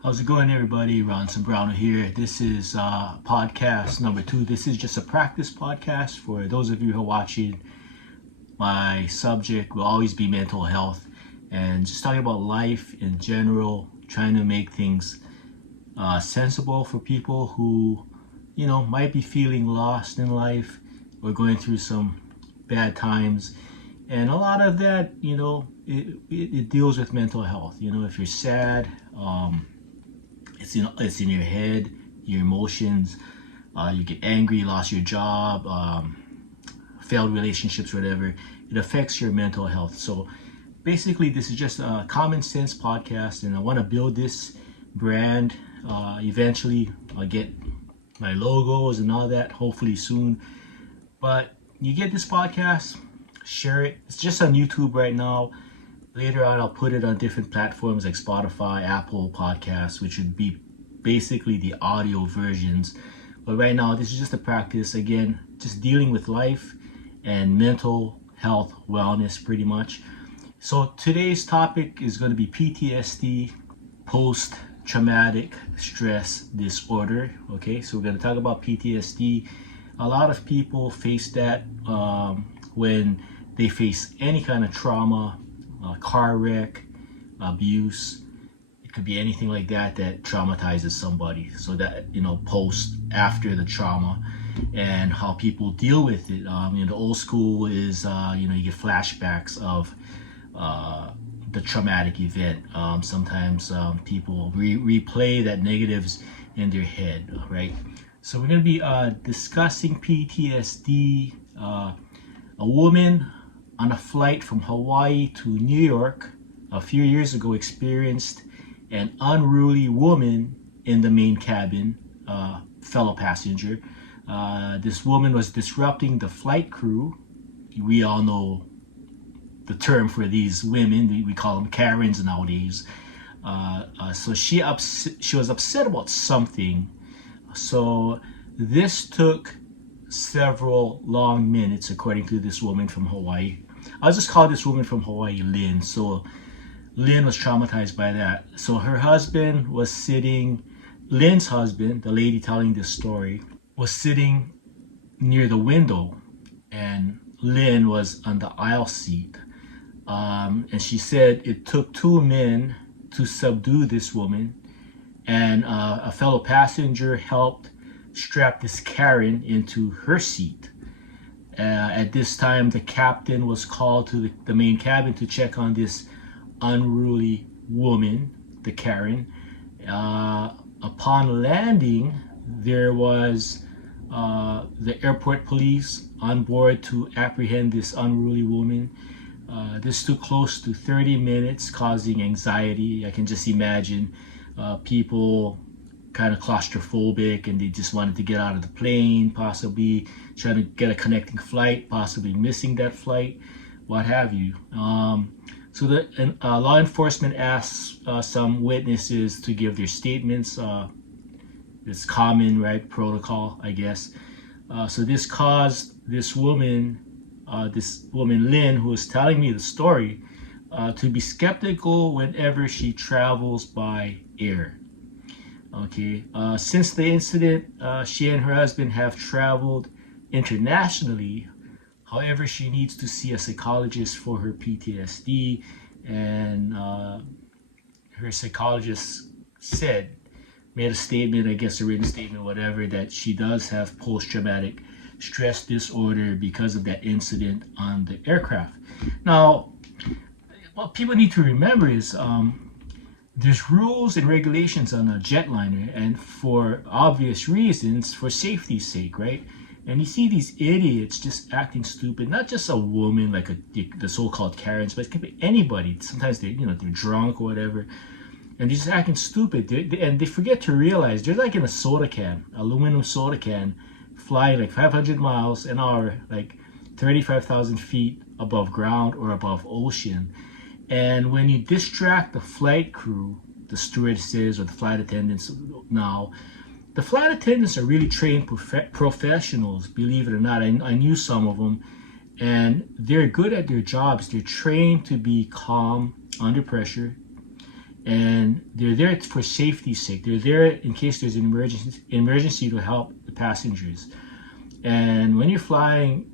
How's it going, everybody? Ronson Brown here. This is podcast number 2. This is just a practice podcast for those of you who are watching. My subject will always be mental health and just talking about life in general, trying to make things sensible for people who, might be feeling lost in life or going through some bad times. And a lot of that, it deals with mental health. If you're sad, it's in your head, your emotions. You get angry, lost your job, failed relationships, whatever. It affects your mental health. So basically, this is just a common sense podcast, and I want to build this brand. Eventually, I'll get my logos and all that, hopefully soon. But you get this podcast, share it. It's just on YouTube right now. Later on, I'll put it on different platforms like Spotify, Apple Podcasts, which would be basically the audio versions. But right now, this is just a practice. Again, just dealing with life and mental health, wellness, pretty much. So today's topic is going to be PTSD, post-traumatic stress disorder. Okay, so we're going to talk about PTSD. A lot of people face that when they face any kind of trauma, car wreck, abuse. It could be anything like that traumatizes somebody. So that, after the trauma and how people deal with it. The old school is, you get flashbacks of the traumatic event. Sometimes people replay that negatives in their head, right? So we're going to be discussing PTSD. A woman on a flight from Hawaii to New York a few years ago experienced an unruly woman in the main cabin, fellow passenger. This woman was disrupting the flight crew. We all know the term for these women. We call them Karens nowadays. So she was upset about something. So this took several long minutes, according to this woman from Hawaii. I'll just call this woman from Hawaii Lynn. So Lynn was traumatized by that. So her husband was sitting, Lynn's husband, the lady telling this story, was sitting near the window, and Lynn was on the aisle seat. And she said it took 2 men to subdue this woman, and a fellow passenger helped strap this Karen into her seat. At this time, the captain was called to the main cabin to check on this unruly woman, the Karen. Upon landing, there was the airport police on board to apprehend this unruly woman. This took close to 30 minutes, causing anxiety. I can just imagine people kind of claustrophobic, and they just wanted to get out of the plane, possibly trying to get a connecting flight, possibly missing that flight, what have you. So the law enforcement asked some witnesses to give their statements. It's common, right, protocol, I guess. So this caused this woman Lynn, who was telling me the story, to be skeptical whenever she travels by air. Okay, since the incident, she and her husband have traveled internationally. However, she needs to see a psychologist for her PTSD, and her psychologist made a statement, I guess a written statement, whatever, that she does have post-traumatic stress disorder because of that incident on the aircraft. Now, what people need to remember is there's rules and regulations on a jetliner, and for obvious reasons, for safety's sake, right? And you see these idiots just acting stupid, not just a woman like the so-called Karens, but it could be anybody. Sometimes they're drunk or whatever, and they're just acting stupid. And they forget to realize they're like in a soda can, aluminum soda can, flying like 500 miles an hour, like 35,000 feet above ground or above ocean. And when you distract the flight crew, the stewardesses or the flight attendants now, the flight attendants are really trained professionals, believe it or not. I knew some of them, and they're good at their jobs. They're trained to be calm under pressure, and they're there for safety's sake. They're there in case there's an emergency to help the passengers. And when you're flying,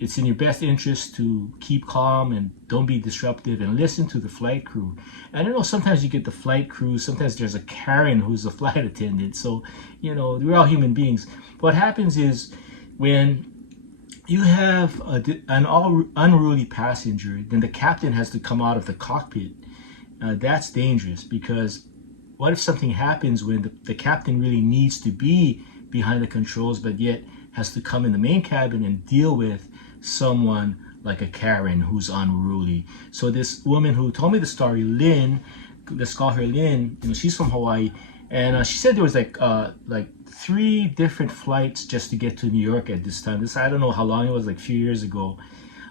it's in your best interest to keep calm and don't be disruptive and listen to the flight crew. And I know sometimes you get the flight crew, sometimes there's a Karen who's a flight attendant. So, we're all human beings. What happens is when you have an unruly passenger, then the captain has to come out of the cockpit. That's dangerous, because what if something happens when the captain really needs to be behind the controls, but yet has to come in the main cabin and deal with someone like a Karen who's unruly. So this woman who told me the story, Lynn, let's call her Lynn, she's from Hawaii, and she said there was like 3 different flights just to get to New York at this time. I don't know how long it was, like a few years ago.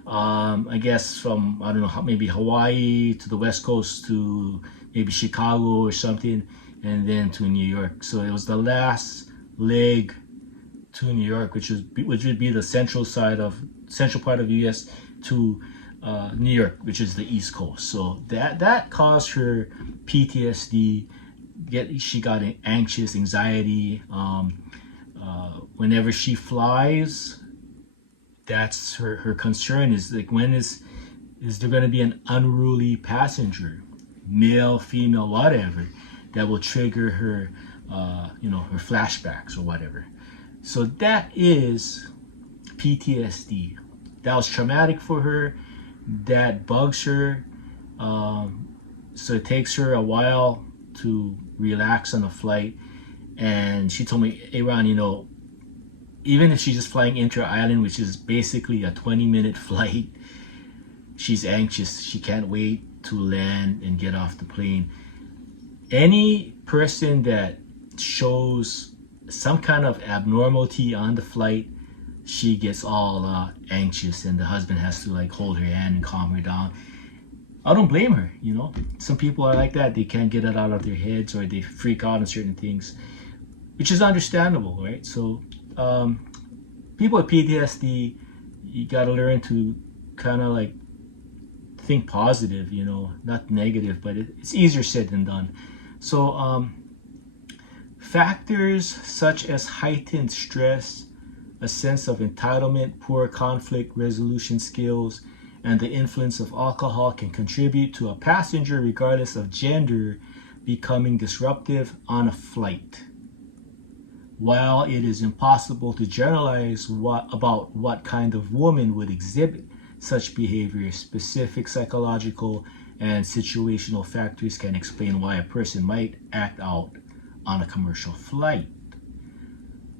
I guess from, I don't know, maybe Hawaii to the West Coast to maybe Chicago or something, and then to New York. So it was the last leg to New York, which would be the central part of the U.S. to New York, which is the East Coast. So that caused her PTSD. She got anxious, anxiety. Whenever she flies, that's her concern, is like, when is there going to be an unruly passenger, male, female, whatever, that will trigger her, her flashbacks or whatever. So that is PTSD. That was traumatic for her. That bugs her. So it takes her a while to relax on a flight. And she told me, Aaron, even if she's just flying inter-island, which is basically a 20-minute flight, she's anxious. She can't wait to land and get off the plane. Any person that shows some kind of abnormality on the flight, she gets all anxious, and the husband has to hold her hand and calm her down. I don't blame her. Some people are like that. They can't get it out of their heads, or they freak out on certain things, which is understandable, right? So people with PTSD, you got to learn to kind of think positive, not negative, but it's easier said than done. So factors such as heightened stress, a sense of entitlement, poor conflict resolution skills, and the influence of alcohol can contribute to a passenger, regardless of gender, becoming disruptive on a flight. While it is impossible to generalize about what kind of woman would exhibit such behavior, specific psychological and situational factors can explain why a person might act out on a commercial flight.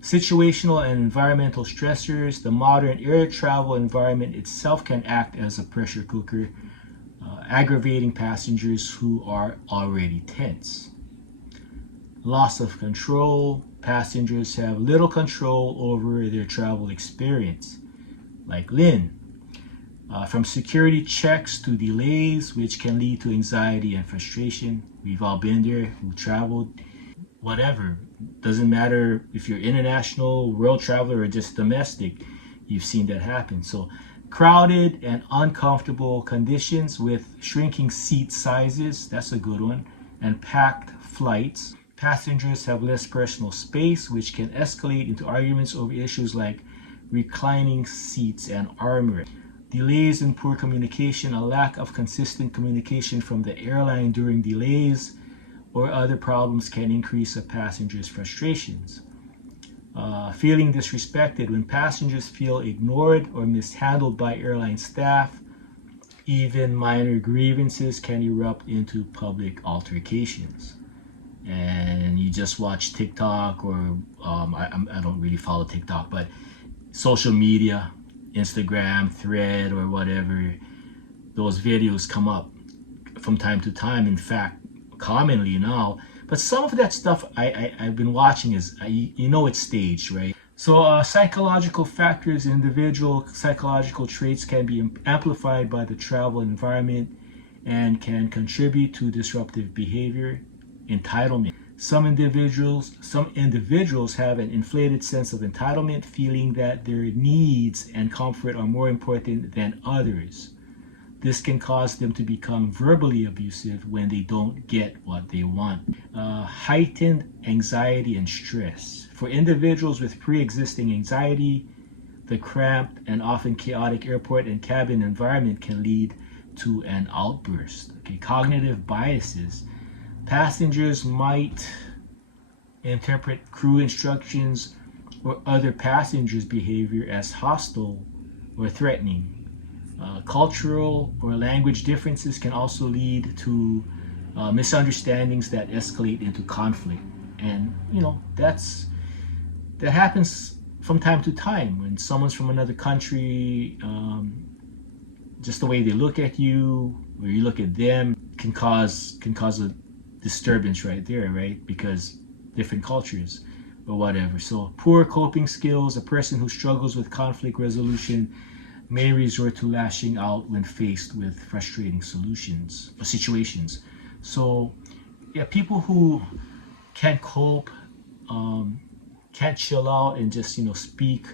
Situational and environmental stressors. The modern air travel environment itself can act as a pressure cooker, aggravating passengers who are already tense. Loss of control. Passengers have little control over their travel experience, like Lynn. From security checks to delays, which can lead to anxiety and frustration. We've all been there, who traveled. Whatever, doesn't matter if you're international, world traveler, or just domestic, you've seen that happen. So crowded and uncomfortable conditions with shrinking seat sizes, that's a good one, and packed flights. Passengers have less personal space, which can escalate into arguments over issues like reclining seats and armrest. Delays and poor communication. A lack of consistent communication from the airline during delays or other problems can increase a passenger's frustrations. Feeling disrespected. When passengers feel ignored or mishandled by airline staff, even minor grievances can erupt into public altercations. And you just watch TikTok, or I don't really follow TikTok, but social media, Instagram, Thread, or whatever, those videos come up from time to time. In fact, commonly now. But some of that stuff I've been watching is, it's staged, right? So psychological factors, individual psychological traits can be amplified by the travel environment and can contribute to disruptive behavior. Entitlement. Some individuals have an inflated sense of entitlement, feeling that their needs and comfort are more important than others. This can cause them to become verbally abusive when they don't get what they want. Heightened anxiety and stress. For individuals with pre-existing anxiety, the cramped and often chaotic airport and cabin environment can lead to an outburst. Okay, cognitive biases. Passengers might interpret crew instructions or other passengers' behavior as hostile or threatening. Cultural or language differences can also lead to misunderstandings that escalate into conflict. And that happens from time to time when someone's from another country. Just the way they look at you or you look at them can cause a disturbance right there, right? Because different cultures or whatever. So poor coping skills. A person who struggles with conflict resolution may resort to lashing out when faced with frustrating solutions or situations. So yeah, people who can't cope, can't chill out and just speak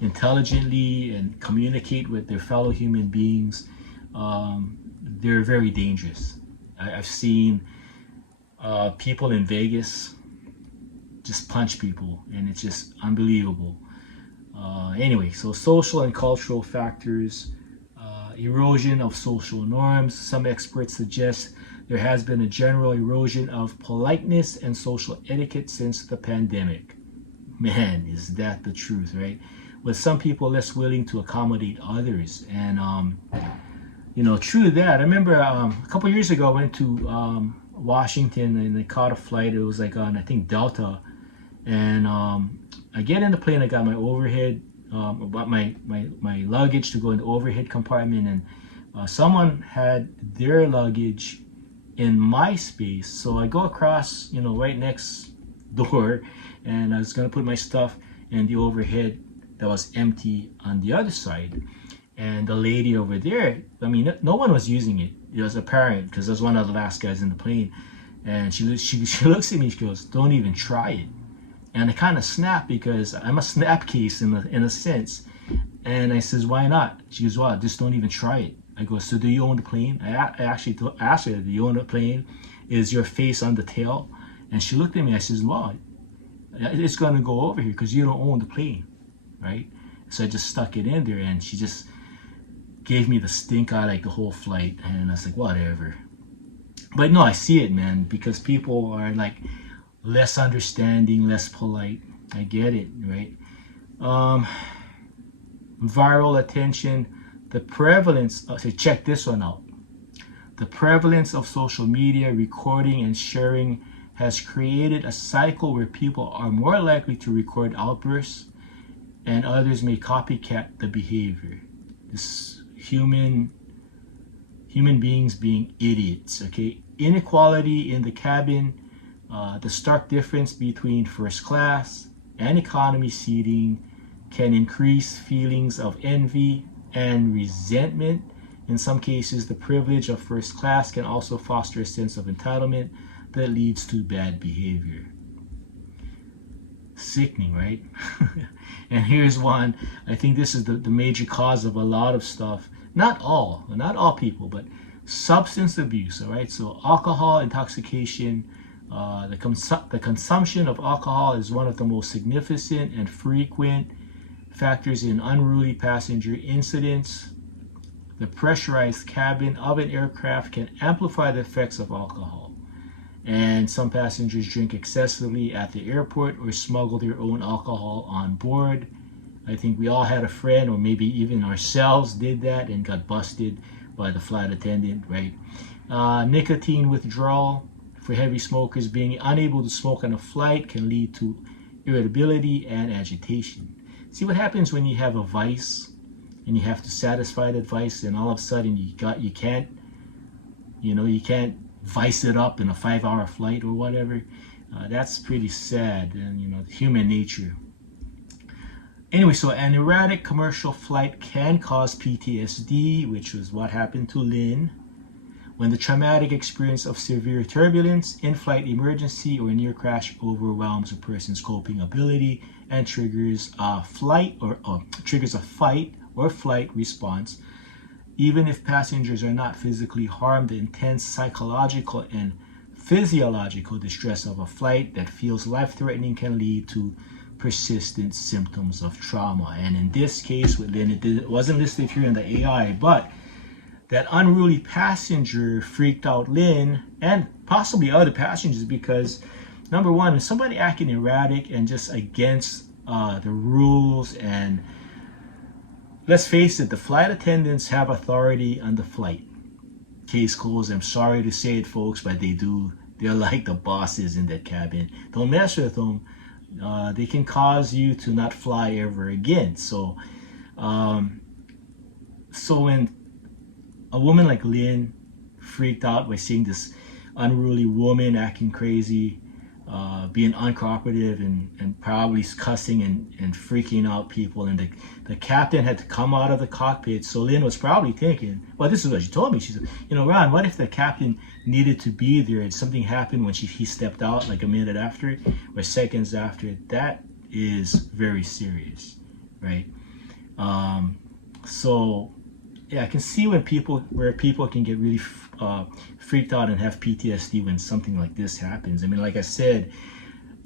intelligently and communicate with their fellow human beings, they're very dangerous. I've seen people in Vegas just punch people, and it's just unbelievable. Anyway, so social and cultural factors, erosion of social norms. Some experts suggest there has been a general erosion of politeness and social etiquette since the pandemic. Man, is that the truth, right? With some people less willing to accommodate others. And, true to that. I remember a couple years ago, I went to Washington and I caught a flight. It was like on, I think, Delta. And I get in the plane, I got my overhead, my luggage to go in the overhead compartment, and someone had their luggage in my space. So I go across, right next door, and I was gonna put my stuff in the overhead that was empty on the other side. And the lady over there, I mean, no one was using it. It was apparent because I was one of the last guys in the plane. And she looks at me, she goes, "Don't even try it." And I kind of snapped because I'm a snapcase in a sense. And I says, "Why not?" She goes, "Well, just don't even try it." I go, "So do you own the plane?" I actually asked her, "Do you own the plane? Is your face on the tail?" And she looked at me. I says, "Well, it's going to go over here because you don't own the plane, right?" So I just stuck it in there, and she just gave me the stink eye like the whole flight. And I was like, whatever. But no, I see it, man, because people are like less understanding, less polite. I get it, right? Viral attention, the prevalence, so check this one out. The prevalence of social media, recording and sharing has created a cycle where people are more likely to record outbursts and others may copycat the behavior. This human beings being idiots, okay? Inequality in the cabin, the stark difference between first class and economy seating can increase feelings of envy and resentment. In some cases, the privilege of first class can also foster a sense of entitlement that leads to bad behavior. Sickening, right? And here's one. I think this is the major cause of a lot of stuff. Not all people, but substance abuse, all right? So alcohol intoxication, the consumption of alcohol is one of the most significant and frequent factors in unruly passenger incidents. The pressurized cabin of an aircraft can amplify the effects of alcohol. And some passengers drink excessively at the airport or smuggle their own alcohol on board. I think we all had a friend, or maybe even ourselves did that and got busted by the flight attendant, right? Nicotine withdrawal. For heavy smokers, being unable to smoke on a flight can lead to irritability and agitation. See what happens when you have a vice and you have to satisfy that vice, and all of a sudden you can't vice it up in a 5-hour flight or whatever. That's pretty sad, and human nature. Anyway, so an erratic commercial flight can cause PTSD, which was what happened to Lynn. When the traumatic experience of severe turbulence, in-flight emergency, or near crash overwhelms a person's coping ability and triggers a fight or flight response, Even if passengers are not physically harmed, the intense psychological and physiological distress of a flight that feels life-threatening can lead to persistent symptoms of trauma. And in this case with Lynn, it wasn't listed here in the AI, but that unruly passenger freaked out Lynn and possibly other passengers because, number one, somebody acting erratic and just against the rules. And let's face it, the flight attendants have authority on the flight. Case closed. I'm sorry to say it, folks, but they do. They're like the bosses in that cabin. Don't mess with them. They can cause you to not fly ever again. So when a woman like Lynn freaked out by seeing this unruly woman acting crazy, being uncooperative and probably cussing and freaking out people, and the captain had to come out of the cockpit. So Lynn was probably thinking, well, this is what she told me. She said, Ron, what if the captain needed to be there and something happened when he stepped out like a minute after or seconds after? That is very serious, right? So yeah, I can see where people can get really freaked out and have PTSD when something like this happens. I mean, like I said,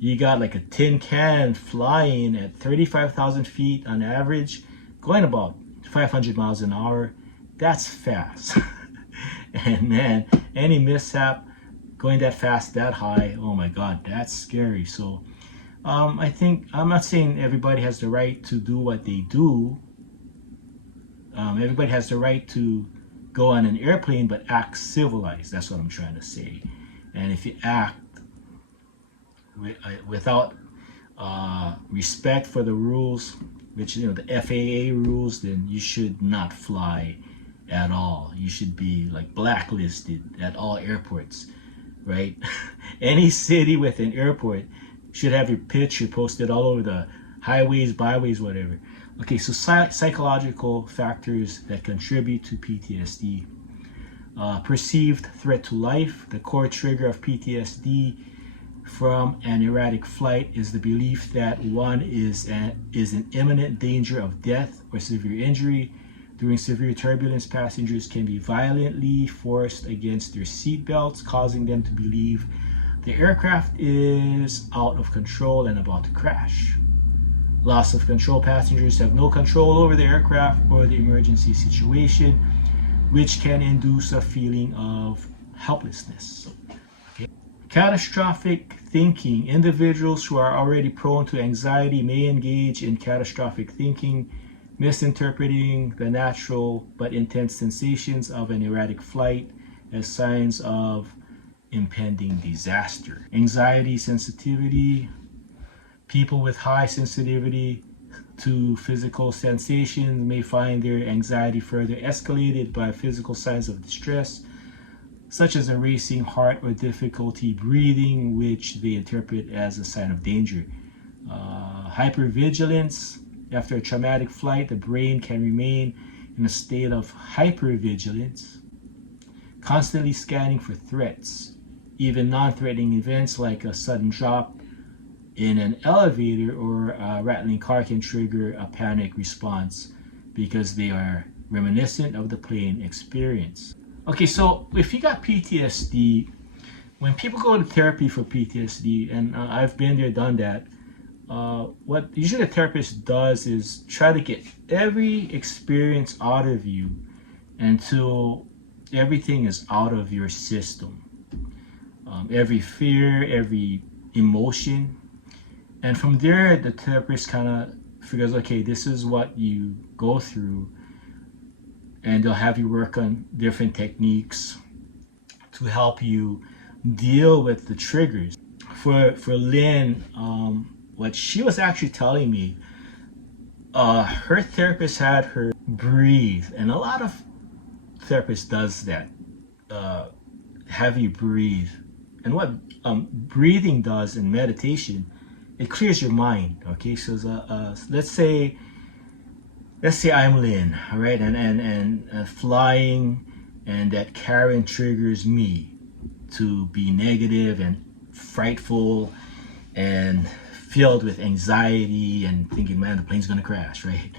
you got like a tin can flying at 35,000 feet on average, going about 500 miles an hour. That's fast. And man, any mishap going that fast, that high, oh my God, that's scary. So I think, I'm not saying everybody has the right to do what they do. Everybody has the right to go on an airplane, but act civilized. That's what I'm trying to say. And if you act without respect for the rules, which the FAA rules, then you should not fly at all. You should be like blacklisted at all airports, right? Any city with an airport should have your picture posted all over the highways, byways, whatever. Okay, so psychological factors that contribute to PTSD. Perceived threat to life. The core trigger of PTSD from an erratic flight is the belief that one is in imminent danger of death or severe injury. During severe turbulence, passengers can be violently forced against their seat belts, causing them to believe the aircraft is out of control and about to crash. Loss of control. Passengers have no control over the aircraft or the emergency situation, which can induce a feeling of helplessness. Okay. Catastrophic thinking. Individuals who are already prone to anxiety may engage in catastrophic thinking, misinterpreting the natural but intense sensations of an erratic flight as signs of impending disaster. Anxiety, sensitivity. People with high sensitivity to physical sensations may find their anxiety further escalated by physical signs of distress, such as a racing heart or difficulty breathing, which they interpret as a sign of danger. Hypervigilance. After a traumatic flight, the brain can remain in a state of hypervigilance, constantly scanning for threats. Even non-threatening events like a sudden drop in an elevator or a rattling car can trigger a panic response because they are reminiscent of the plane experience. Okay, so if you got PTSD, when people go to therapy for PTSD, and I've been there, done that, what usually a therapist does is try to get every experience out of you until everything is out of your system. Every fear, every emotion. And from there, the therapist kind of figures, okay, this is what you go through. And they'll have you work on different techniques to help you deal with the triggers. For Lynn, what she was actually telling me, her therapist had her breathe. And a lot of therapists does that, have you breathe. And what breathing does in meditation, it clears your mind. Okay, so let's say I'm Lynn, all right, and flying, and that Karen triggers me to be negative and frightful and filled with anxiety and thinking, man, the plane's gonna crash, right?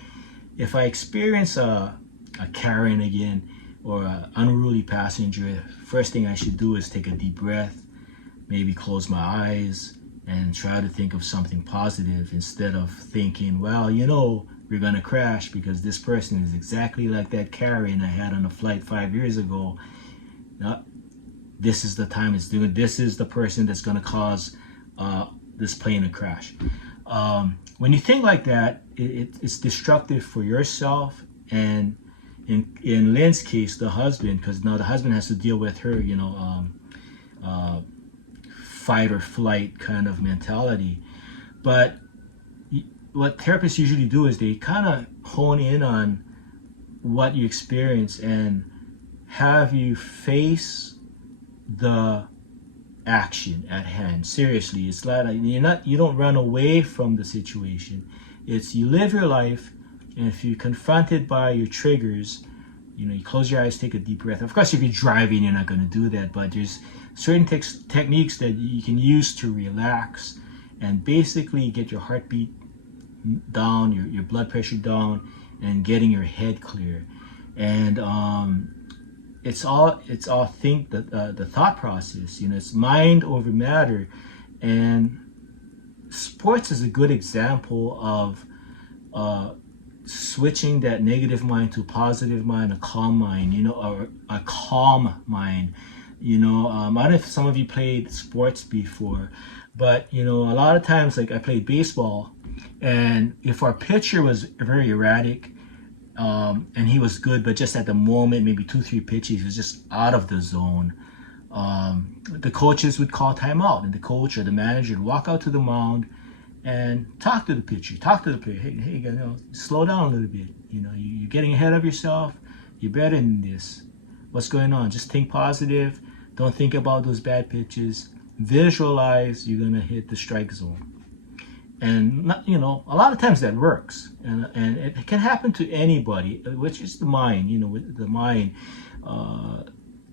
If I experience a a Karen again or an unruly passenger, first thing I should do is take a deep breath, maybe close my eyes and try to think of something positive instead of thinking, well, we're gonna crash because this person is exactly like that Karen I had on a flight 5 years ago. Now, this is the time it's doing. This is the person that's gonna cause this plane to crash. When you think like that, it's destructive for yourself and in Lynn's case, the husband, because now the husband has to deal with her, fight or flight kind of mentality. But what therapists usually do is they kind of hone in on what you experience and have you face the action at hand. Seriously, it's like you don't run away from the situation. It's you live your life, and if you're confronted by your triggers, you close your eyes, take a deep breath. Of course, if you're driving, you're not going to do that, but there's certain techniques that you can use to relax and basically get your heartbeat down, your blood pressure down, and getting your head clear. And it's all think the thought process. It's mind over matter, and sports is a good example of switching that negative mind to a positive mind, a calm mind, or a calm mind. I don't know if some of you played sports before, but a lot of times, like I played baseball, and if our pitcher was very erratic, and he was good, but just at the moment, maybe 2-3 pitches, he was just out of the zone. The coaches would call timeout, and the coach or the manager would walk out to the mound and talk to the pitcher, talk to the player. Hey, slow down a little bit. You're getting ahead of yourself. You're better than this. What's going on? Just think positive. Don't think about those bad pitches. Visualize you're gonna hit the strike zone. And a lot of times that works, and it can happen to anybody, which is the mind. With the mind,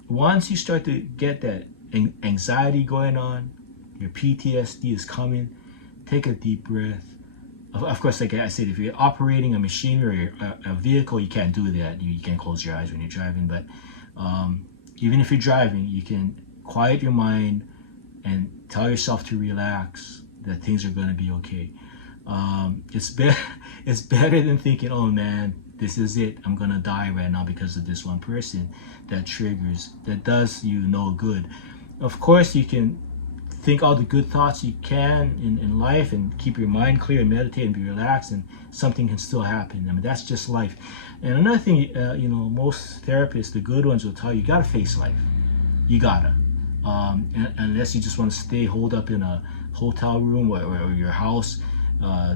once you start to get that anxiety going on, your PTSD is coming. Take a deep breath. Of course, like I said, if you're operating a machinery or a vehicle, you can't do that. You can't close your eyes when you're driving. But even if you're driving, you can quiet your mind and tell yourself to relax, that things are going to be okay. It's better than thinking, oh man, this is it. I'm going to die right now because of this one person that does you no good. Of course, you can think all the good thoughts you can in life and keep your mind clear and meditate and be relaxed, and something can still happen. That's just life. And another thing, most therapists, the good ones, will tell you, you got to face life. You got to. Unless you just want to stay holed up in a hotel room or your house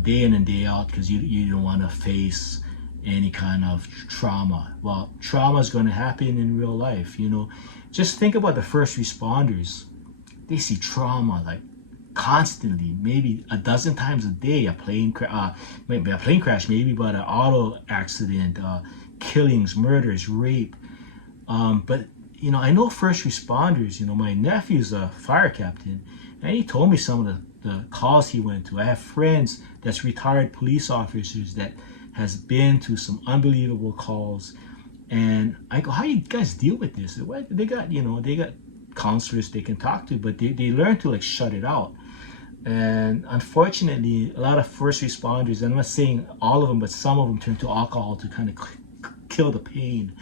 day in and day out because you don't want to face any kind of trauma. Well, trauma is going to happen in real life. Just think about the first responders. They see trauma like constantly, maybe a dozen times a day. Maybe a plane crash, maybe, but an auto accident, killings, murders, rape. But I know first responders. My nephew's a fire captain, and he told me some of the calls he went to. I have friends that's retired police officers that has been to some unbelievable calls, and I go, how do you guys deal with this? They got counselors they can talk to, but they learn to like shut it out. And unfortunately, a lot of first responders, and I'm not saying all of them, but some of them turn to alcohol to kind of kill the pain,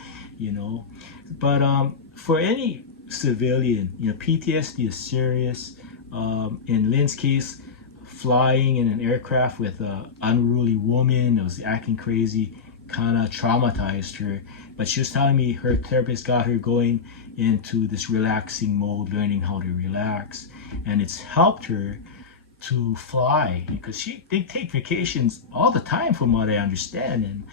But for any civilian, PTSD is serious. In Lynn's case, flying in an aircraft with an unruly woman that was acting crazy kind of traumatized her. But she was telling me her therapist got her going into this relaxing mode, learning how to relax, and it's helped her to fly because they take vacations all the time, from what I understand. And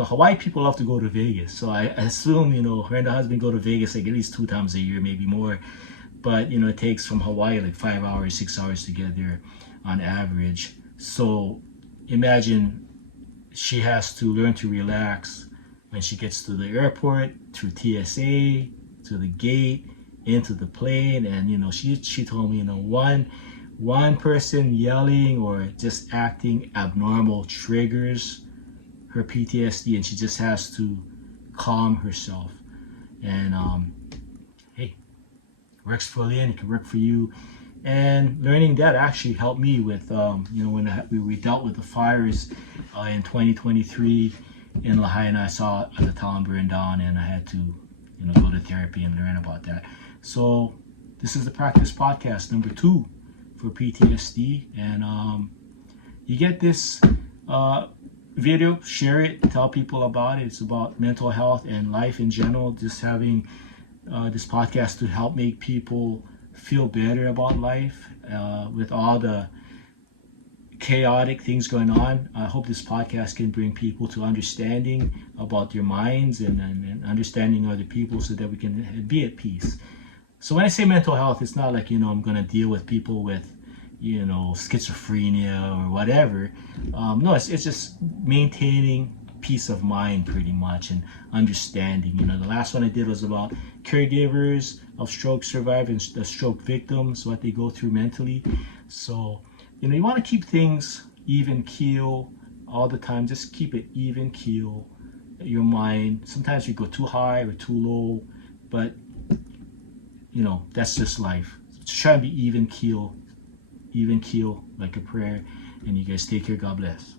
Hawaii people love to go to Vegas, so I assume her and her husband go to Vegas like at least 2 times a year, maybe more. But it takes from Hawaii like 5 hours, 6 hours to get there on average. So imagine she has to learn to relax when she gets to the airport, through TSA, to the gate, into the plane. And she told me, one person yelling or just acting abnormal triggers her PTSD, and she just has to calm herself. And hey, works for Lynn, it can work for you. And learning that actually helped me with, when we dealt with the fires in 2023 in Lahaina. I saw the town burn down, and I had to, go to therapy and learn about that. So this is the Practice Podcast number 2 for PTSD, and you get this video, share it, tell people about it. It's about mental health and life in general. Just having this podcast to help make people feel better about life with all the chaotic things going on. I hope this podcast can bring people to understanding about their minds and understanding other people so that we can be at peace. So when I say mental health, it's not like, I'm going to deal with people with, schizophrenia or whatever. No, it's just maintaining peace of mind pretty much, and understanding. The last one I did was about caregivers of stroke survivors and stroke victims, what they go through mentally. So you want to keep things even keel all the time. Just keep it even keel, your mind. Sometimes you go too high or too low, but that's just life. Just try to be even keel like a prayer. And you guys take care. God bless.